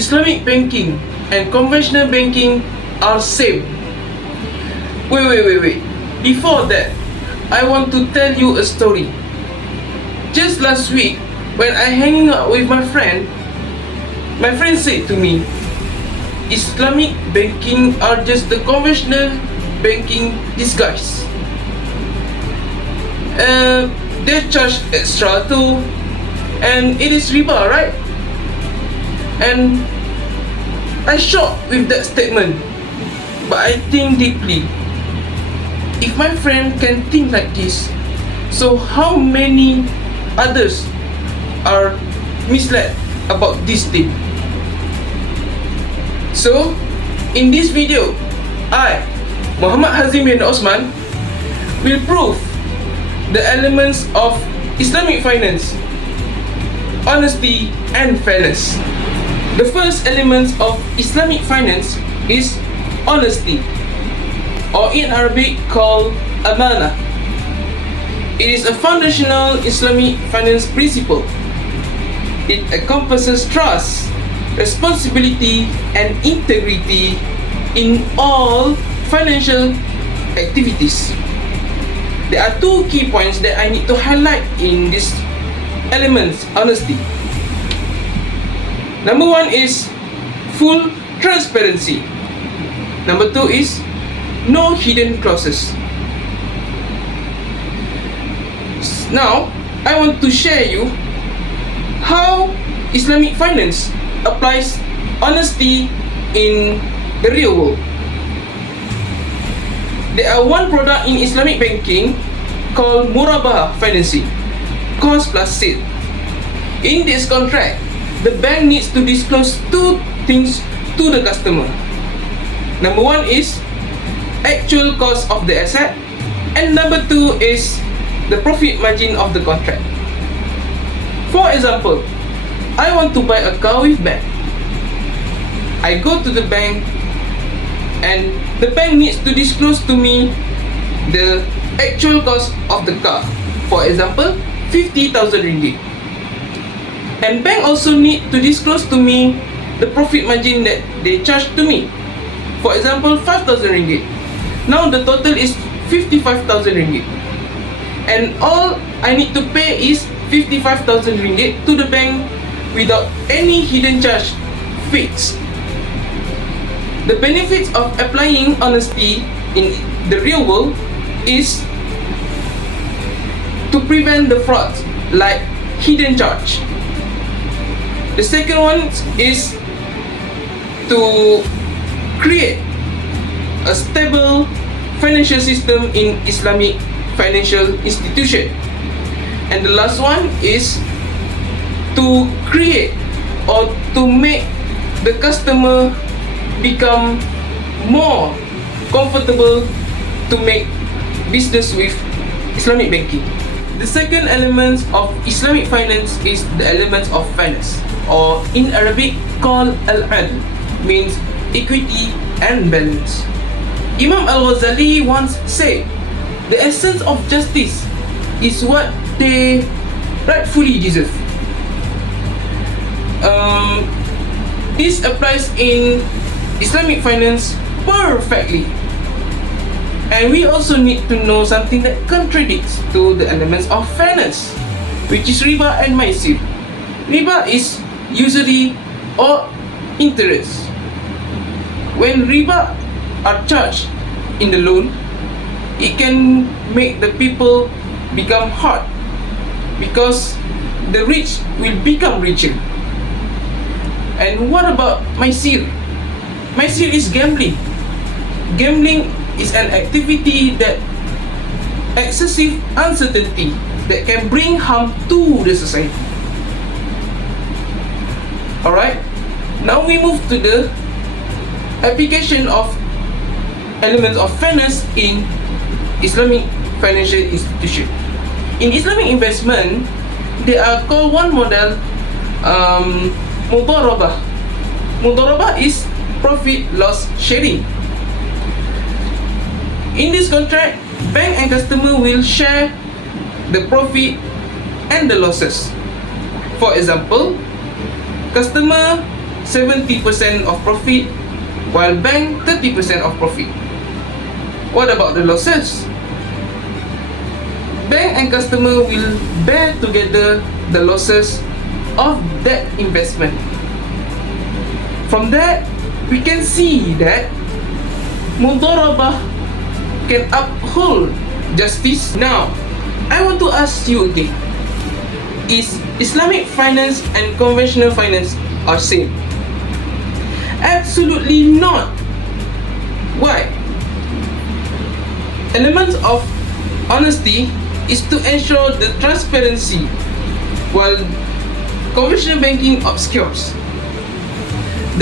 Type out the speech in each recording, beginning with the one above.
Islamic banking and conventional banking are same. Wait. Before that, I want to tell you a story. Just last week, when I hanging out with my friend said to me, Islamic banking are just the conventional banking disguise. They charge extra too, and it is riba, right? And I shocked with that statement, but I think deeply. If my friend can think like this, so how many others are misled about this thing? So, in this video, I, Muhammad HAZIM bin Osman, will prove the elements of Islamic finance, honesty and fairness. The first element of Islamic finance is honesty, or in Arabic called amana. It is a foundational Islamic finance principle. It encompasses trust, responsibility and integrity in all financial activities. There are two key points that I need to highlight in this elements, honesty. Number one is full transparency. Number two is no hidden clauses. Now, I want to share you how Islamic finance applies honesty in the real world. There are one product in Islamic banking called murabah financing, cost plus sale. In this contract, the bank needs to disclose two things to the customer. Number one is actual cost of the asset, and number two is the profit margin of the contract. For example, I want to buy a car with bank. I go to the bank and the bank needs to disclose to me the actual cost of the car. For example, 50,000 ringgit. And bank also need to disclose to me the profit margin that they charge to me. For example, 5,000 ringgit. Now the total is 55,000 ringgit. And all I need to pay is 55,000 ringgit to the bank without any hidden charge, fixed. The benefits of applying honesty in the real world is to prevent the fraud like hidden charge. The second one is to create a stable financial system in Islamic financial institution. And the last one is to create or to make the customer become more comfortable to make business with Islamic banking. The second element of Islamic finance is the element of fairness, or in Arabic called al-adl, means equity and balance. Imam Al-Ghazali once said, the essence of justice is what they rightfully deserve. This applies in Islamic finance perfectly. And we also need to know something that contradicts to the elements of fairness, which is riba and maisir. Riba is usury or interest. When riba are charged in the loan, it can make the people become hard, because the rich will become richer. And what about maisir? Maisir is gambling. Gambling is an activity that excessive uncertainty that can bring harm to the society. Alright, now we move to the application of elements of fairness in Islamic financial institution. In Islamic investment, they are called one model mudarabah. Mudarabah is profit loss sharing. In this contract, bank and customer will share the profit and the losses. For example, customer 70% of profit, while bank 30% of profit. What about the losses? Bank and customer will bear together the losses of that investment. From that, we can see that Mudharabah can uphold justice. Now, I want to ask you again, is Islamic finance and conventional finance are same? Absolutely not. Why? Elements of honesty is to ensure the transparency, while conventional banking obscures.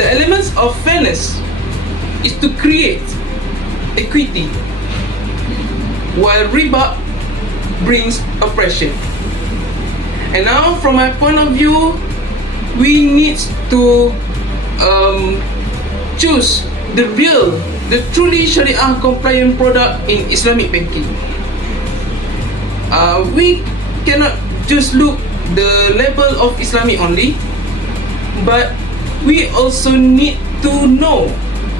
The elements of fairness is to create equity, while riba brings oppression. And now, from my point of view, we need to choose the truly Sharia compliant product in Islamic banking. We cannot just look the level of Islamic only, but we also need to know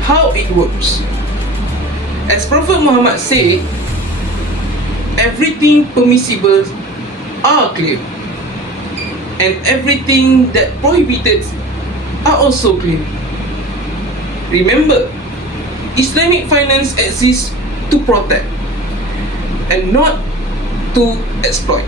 how it works. As Prophet Muhammad said, everything permissible are clear, and everything that prohibited are also clear. Remember, Islamic finance exists to protect and not to exploit.